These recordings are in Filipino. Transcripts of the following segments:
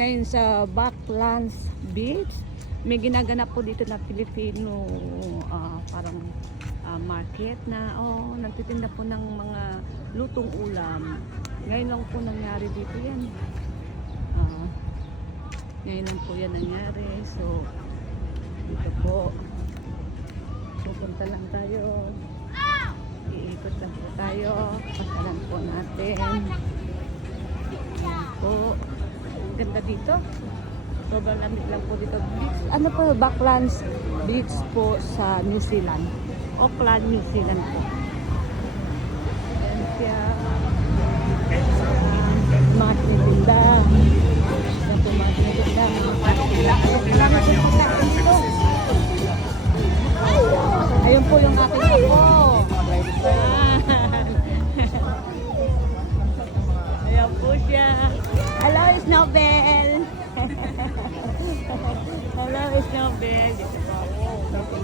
ngayon sa Backlands Beach. May ginaganap po dito na Filipino parang market na nagtitinda po ng mga lutong ulam. Ngayon lang po nangyari dito yan. Ngayon lang po yan nangyari. So dito po pupunta lang tayo. Iikot lang po tayo. Pasalan po natin. Po. Ang ganda dito. Sobrang lamig lang po dito. Beach. Ano po? Backlands Beach po sa New Zealand. Auckland, New Zealand po. Ayan siya. Mga tinitinda. Ayan po mga tinitinda. Ayun po yung aking ako. Ayan po siya. Hello, Snowbell. Hello, Snowbell.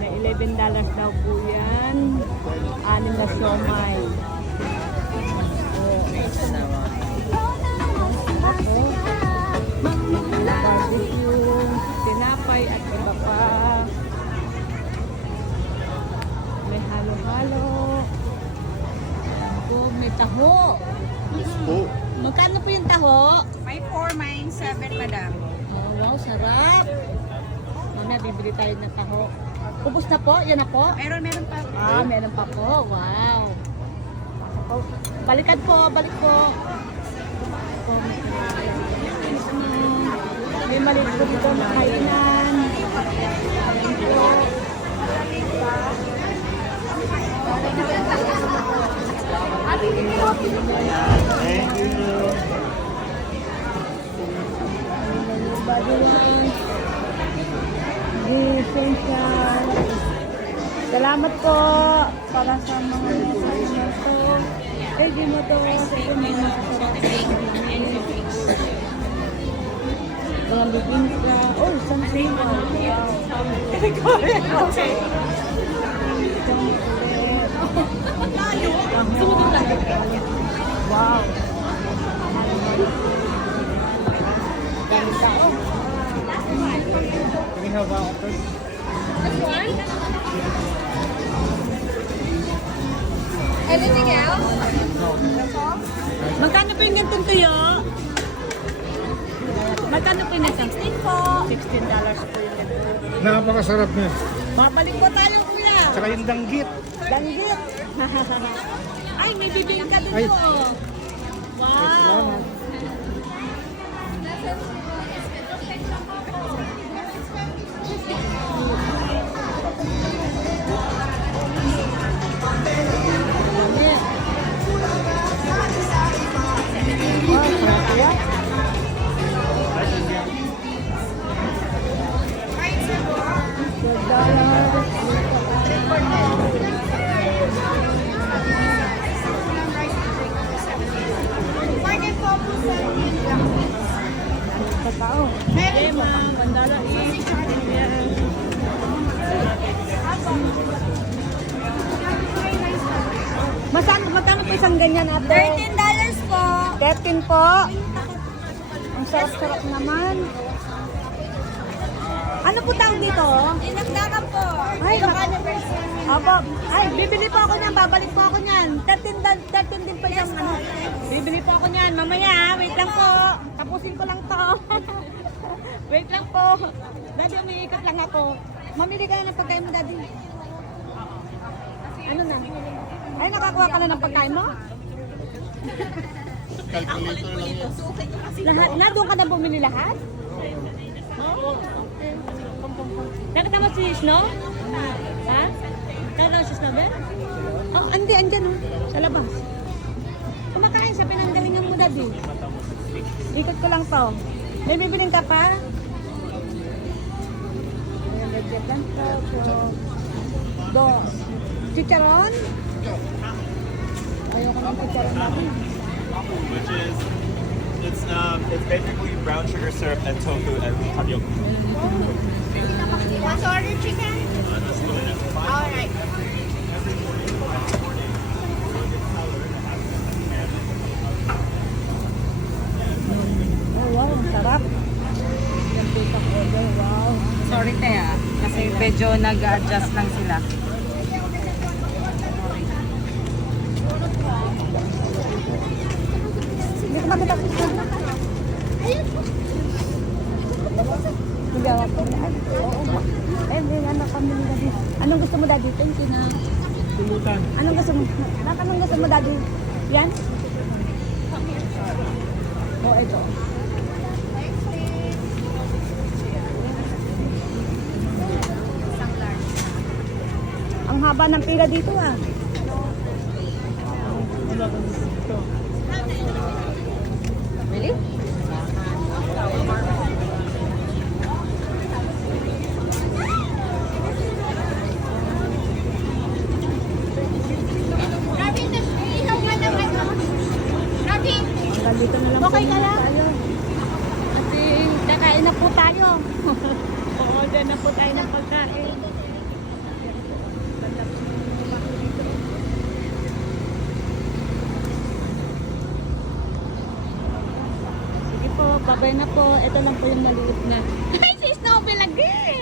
May $11 daw po yan. 6 na siomay. Barbecue, tinapay at iba pa. May halo-halo. May taho. Magkano po yung taho? May 4, mine 7, madam. Oh, wow, sarap. Mamaya bibili tayo ng taho. Ubus na po? Yan na po? Meron pa. Meron pa po. Wow. Balikan po, balik po. May maliit po dito na kainan. Thank you. Salamat po para sa mga nasa to. Di mo to. Mga bibingka. Oh, something. Okay. Wow. Can we have first? Anything else? Magkano po yung gantong tuyo? Magkano po yung gantong? $16 po. $16 po yung gantong. Napakasarap niya. Babalik po tayo kuya. Saka yung danggit. Danggit. Ay, may bibingka dito. Ay. Oh. Wow. Tao. Hey, ma'am. Bandara East. Magkano po isang ganyan ate? $13 po. 13 po. Ang sarap-sarap naman. Ano po tawag dito? Dinagdagan po. Ay, anniversary. Opo. Ay, bibili po ako niyan. Babalik po ako niyan. 13 din po yung ano. Bibili po ako niyan. Mamaya, wait lang po. Tapusin ko lang to. Wait lang po. Daddy, umiikot lang ako. Mamili ka na ng pagkain mo, Daddy. Ano na? Ay, nakakuha ka na ng pagkain mo? Calculator lang yan. Lahat na? Doon ka na bumili lahat? Nakita mo si Snow? Ha? Nakita mo si Snow, Ben? Oh, andyan oh. Sa labas. Kumakain sa pinanggalingan mo, Daddy. Ikot ko lang to. May bibiling ka pa? Ayan, budget lang to. Dos. Chicharon? Ayoko ng chicharon natin. Which is it's basically brown sugar syrup and tofu and tapioca. Want to order chicken? Alright. Oh wow, ang sarap. Sorry te kasi medyo nag-adjust lang sila. Hindi ko makita. Hindi ako. Hindi nga nakamili na din. Anong gusto mo daddy? Thank you na. Pulutan. Anong gusto mo? Anong gusto mo daddy? Yan? O ito. Ang haba ng pila dito ah. Really? Robin, ihaw ka ng ano? Robin! Hanggang dito na lang Okay po ka lang? tayo. Kasi kakain na po tayo. Oo, dyan na po tayo ng pagkain. Sige po, babay na po. Ito lang po yung maliit na. Ay, si Snowball lagi!